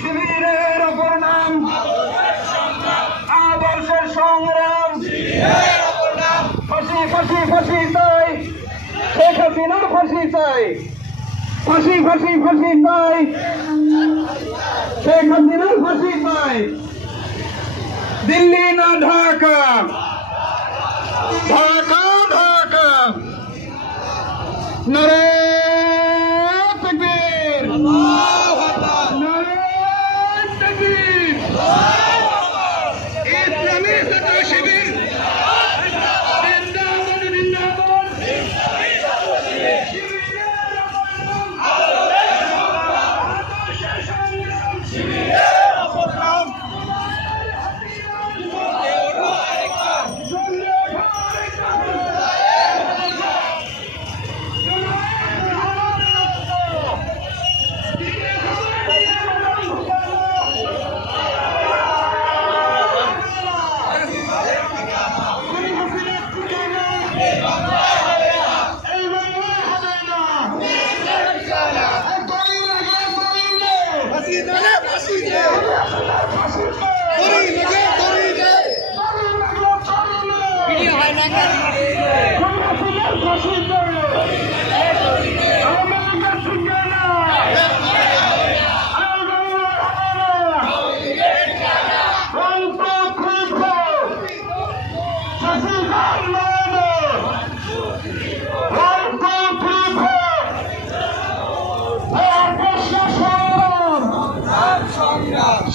শিবিরের অপর নাম আদর্শের সংগ্রাম। ফাঁসি ফাঁসি ফাঁসি চাই, শেখ হাসিনার ফাঁসি চাই। ফাঁসি ফাঁসি ফাঁসি চাই, শেখ হাসিনার ফাঁসি চাই। দিল্লি না ঢাকা, ঢাকা ঢাকা। নারে তাকবীর, নারে তাকবীর। ইসলামী ছাত্র শিবির জিন্দাবাদ জিন্দাবাদ।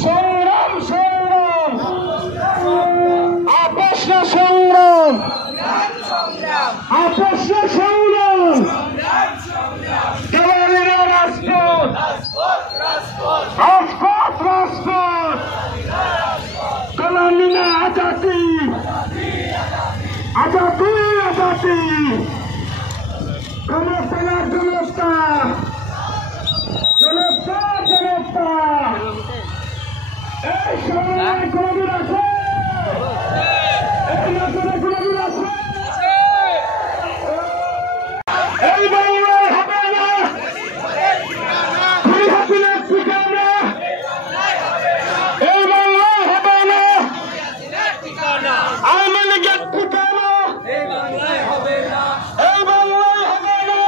সংগ্রাম সংগ্রাম, আপোষ না সংগ্রাম, আপোষ না সংগ্রাম। দেওয়ালিরা রাজপথ, রাজপথ রাজপথ। কলামিনা আজাদি, আজাদি আজাদি। জনতা জনতা জনতা জনতা। এই সময় কোনদিন আছে, এই নতুন কোনদিন আছে। এই বাংলায় হবে না খুনি হাসিনার ঠিকানা, এই বাংলায় হবে না আওয়ামী লীগের ঠিকানা, এই বাংলায় হবে না, এই বাংলায় হবে না।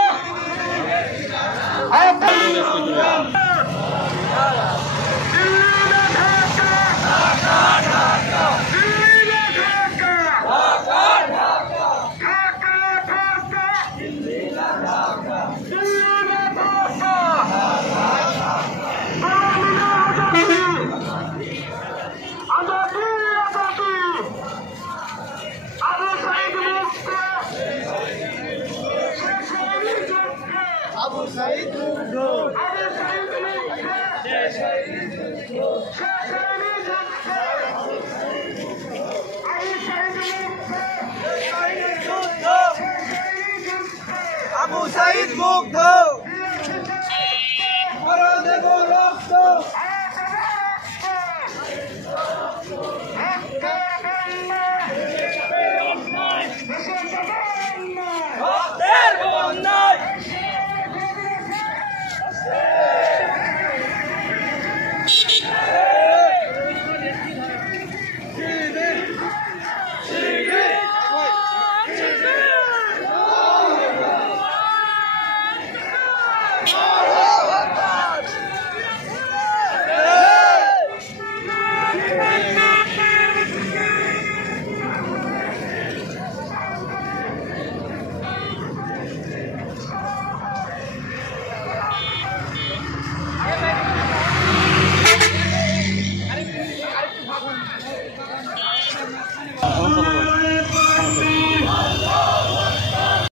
আবু সাঈদ মুগ্ধ, আবু সাঈদ মুগ্ধ।